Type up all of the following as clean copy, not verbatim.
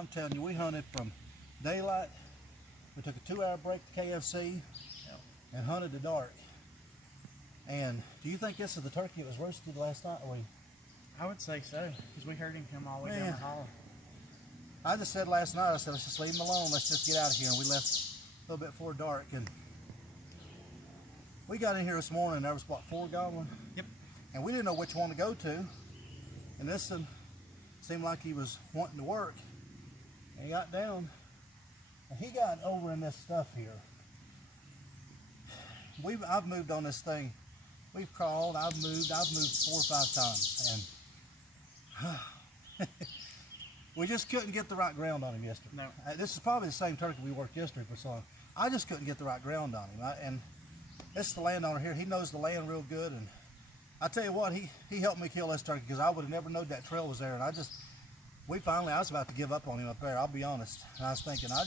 I'm telling you, we hunted from daylight. We took a 2-hour break to KFC and hunted to dark. And do you think this is the turkey that was roasted last night? Or I would say so, because we heard him come all the way down the hall. I just said last night, I said, let's just leave him alone. Let's just get out of here. And we left a little bit before dark. And we got in here this morning. There was, what, 4 gobbling? Yep. And we didn't know which one to go to. And this one seemed like he was wanting to work. And he got down. And he got over in this stuff here. I've moved on this thing. We've crawled, I've moved 4 or 5 times. And we just couldn't get the right ground on him yesterday. No. This is probably the same turkey we worked yesterday for so long. I just couldn't get the right ground on him. And it's the landowner here. He knows the land real good. And I tell you what, he helped me kill this turkey because I would have never known that trail was there. And I was about to give up on him up there, I'll be honest. And I was thinking, I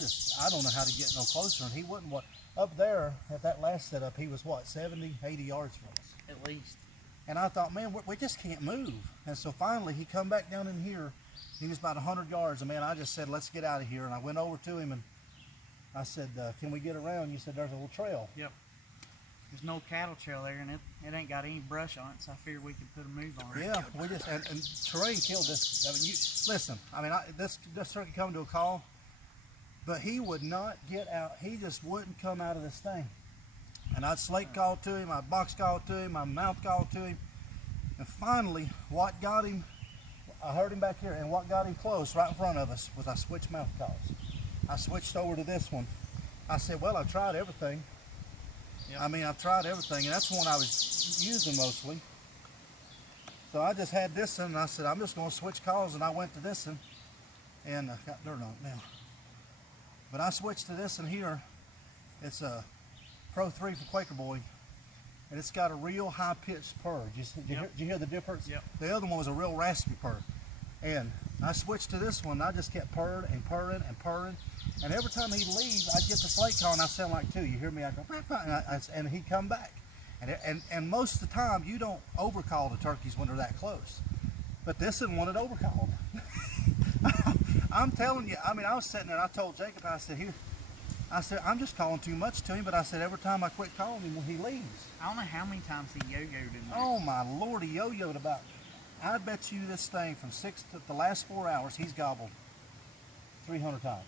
don't know how to get no closer. And he wouldn't, up there at that last setup, he was what, 70, 80 yards from us? At least. And I thought, man, we just can't move. And so finally, he come back down in here. He was about 100 yards. And man, I just said, let's get out of here. And I went over to him and I said, can we get around? You said, there's a little trail. Yep. There's no cattle trail there, and it ain't got any brush on it, so I figured we could put a move on it. Yeah, we just, and terrain killed this. I mean, listen, I mean, this turkey come to a call, but he would not get out. He just wouldn't come out of this thing. And I'd slate call to him, I'd box call to him, I'd mouth call to him. And finally, what got him, I heard him back here, and what got him close right in front of us was I switched mouth calls. I switched over to this one. I said, well, I've tried everything. Yep. I mean, I've tried everything, and that's the one I was using mostly. So I just had this one, and I said, I'm just going to switch calls, and I went to this one, and I got dirt on it now. But I switched to this one here. It's a Pro 3 for Quaker Boy, and it's got a real high-pitched purr. Did you hear the difference? Yep. The other one was a real raspy purr. And I switched to this one, and I just kept purring and purring and purring. And every time he'd leave, I'd get the slate call, and I sound like 2. You hear me? I'd go, and he'd come back. And most of the time, you don't overcall the turkeys when they're that close. But this one wanted overcalled. I'm telling you, I mean, I was sitting there, and I told Jacob, I said, I'm just calling too much to him, but I said, every time I quit calling him, when he leaves. I don't know how many times he yo-yoed in there. Oh, my Lord, he yo-yoed about, I bet you this thing from the last 4 hours, he's gobbled 300 times.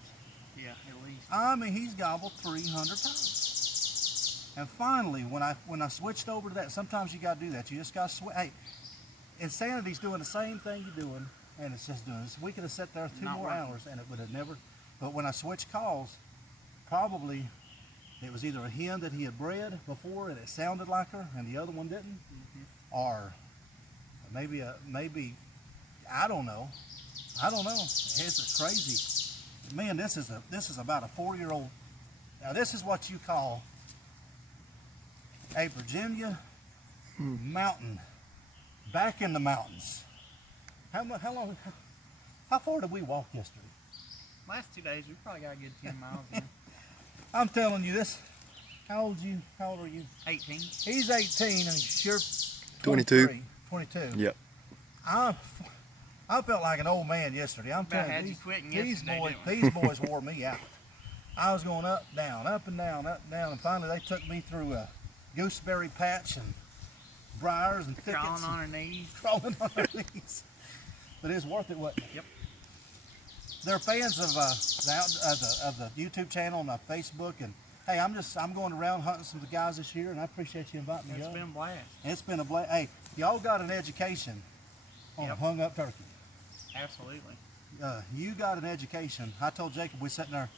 Yeah, at least. I mean, he's gobbled 300 times. And finally, when I switched over to that, sometimes you got to do that. You just got to switch. Hey, Insanity's doing the same thing you're doing, and it's just doing this. We could have sat there 2 more hours, and it would have never. But when I switched calls, probably it was either a hen that he had bred before, and it sounded like her, and the other one didn't, or maybe I don't know. It's crazy. Man, this is about a 4-year-old. Now this is what you call a Virginia mountain, back in the mountains. How far did we walk yesterday? Last 2 days, we probably got a good 10 miles in. I'm telling you this. How old are you? 18. He's 18 and he's sure 22. 22. Yep. I felt like an old man yesterday. I'm telling you, these boys wore me out. I was going up and down, and finally they took me through a gooseberry patch and briars and thickets. Crawling on our knees. Crawling on our knees. But it was worth it, wasn't it? Yep. They're fans of the YouTube channel and Facebook, and hey, I'm going around hunting some of the guys this year, and I appreciate you inviting me. It's been a blast. It's been a blast. Hey, y'all got an education on a hung up turkey. Absolutely. You got an education. I told Jacob, we sitting there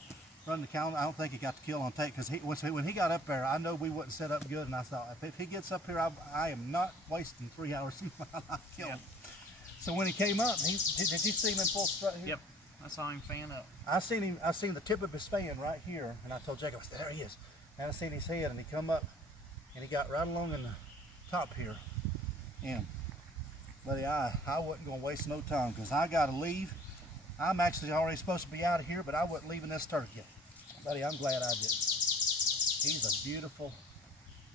running the calendar. I don't think he got the kill on tape because when he got up there, I know we wouldn't set up good, and I thought if he gets up here, I am not wasting 3 hours of my life killing him. So when he came up, did you see him in full strut here? Yep. I saw him fan up. I seen the tip of his fan right here, and I told Jacob, there he is. And I seen his head, and he come up, and he got right along in the top here. And buddy, I wasn't gonna waste no time because I gotta leave. I'm actually already supposed to be out of here, but I wasn't leaving this turkey. Buddy, I'm glad I did. He's a beautiful,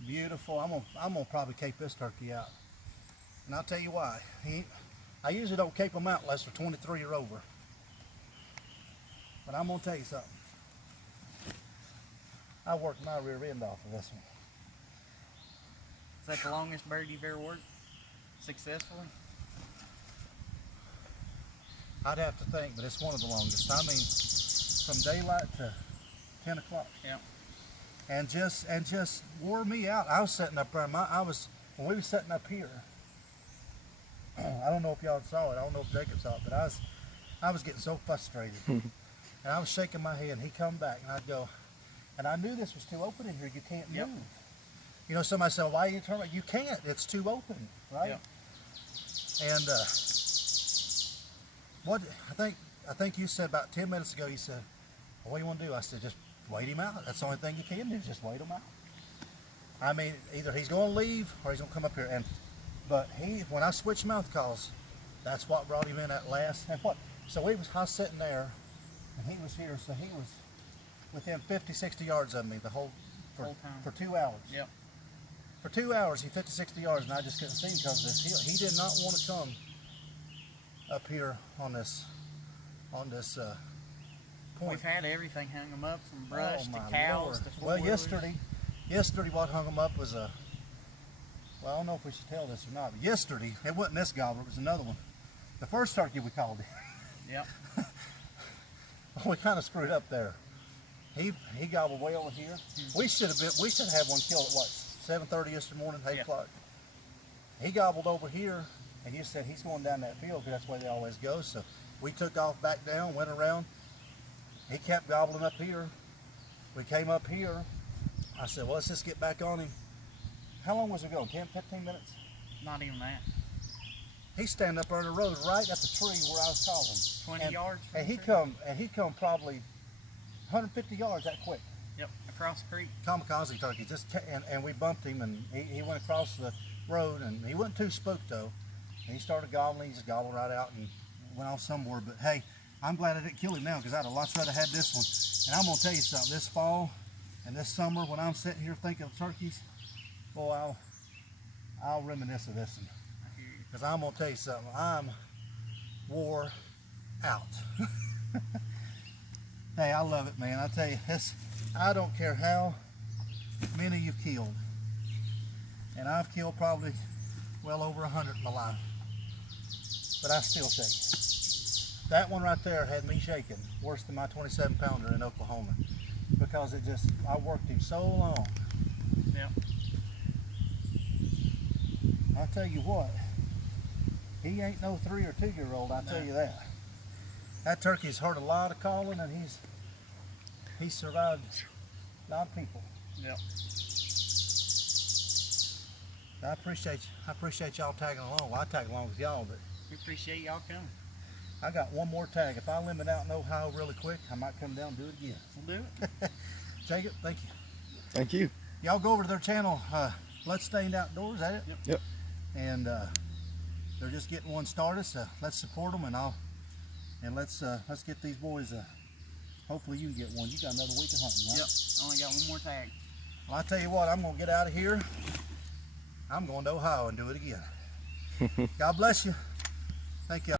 beautiful. I'm gonna probably cape this turkey out, and I'll tell you why. I usually don't cape them out unless they're 23 or over. But I'm gonna tell you something. I worked my rear end off of this one. Is that the longest bird you've ever worked successfully? I'd have to think, but it's one of the longest. I mean, from daylight to 10 o'clock. Yeah. And just wore me out. I was sitting up there. When we were sitting up here. I don't know if y'all saw it. I don't know if Jacob saw it, but I was getting so frustrated, and I was shaking my head. And he come back, and I'd go, and I knew this was too open in here. You can't move. Yep. You know, somebody said, "Why are you turning?" You can't. It's too open, right? Yep. And what I think you said about 10 minutes ago. You said, well, "What do you want to do?" I said, "Just wait him out. That's the only thing you can do. Just wait him out." I mean, either he's going to leave or he's going to come up here. But when I switched mouth calls, that's what brought him in at last. And what? So I was sitting there, and he was here. So he was within 50, 60 yards of me the whole time for 2 hours. Yep. For 2 hours, he 50, 60 yards, and I just couldn't see him because of this. He did not want to come up here on this point. We've had everything hung them up, from brush to my cows Lord. to Well, four-wheelers. yesterday what hung them up was well, I don't know if we should tell this or not, but yesterday, it wasn't this gobbler, it was another one. The first turkey we called it. Yep. We kind of screwed up there. He gobbled way over here. We should have had one killed at what, 7:30 yesterday morning, 8 o'clock. He gobbled over here, and you said he's going down that field because that's the way they always go. So we took off back down, went around. He kept gobbling up here. We came up here. I said, well, let's just get back on him. How long was it going? 10, 15 minutes? Not even that. He's standing up there in the road right at the tree where I was calling. 20 yards from And the he'd come probably 150 yards that quick. Yep, across the creek. Kamikaze turkey. And we bumped him, and he went across the road, and he wasn't too spooked though. And he started gobbling. He just gobbled right out and went off somewhere. But hey, I'm glad I didn't kill him now, because I'd have lots rather had this one. And I'm gonna tell you something. This fall and this summer, when I'm sitting here thinking of turkeys, boy, I'll reminisce of this one. Because I'm gonna tell you something. I'm wore out. Hey, I love it, man. I tell you, I don't care how many you've killed, and I've killed probably well over 100 in my life, but I still shake. That one right there had me shaking worse than my 27-pounder in Oklahoma, because I worked him so long. Yep. I'll tell you what, he ain't no 3 or 2-year-old, I'll tell you that. That turkey's heard a lot of calling, and he's survived a lot of people. Yep. I appreciate y'all tagging along. Well, I tag along with y'all, but We appreciate y'all coming. I got one more tag. If I limit out in Ohio really quick, I might come down and do it again. We'll do it. Jacob, thank you. Thank you. Y'all go over to their channel, Bloodstained Outdoors, is that it? Yep. And they're just getting one started, so let's support them, and let's get these boys. Hopefully you can get one. You got another week of hunting, right? Yep. Only got one more tag. Well, I tell you what, I'm gonna get out of here. I'm going to Ohio and do it again. God bless you. Thank you.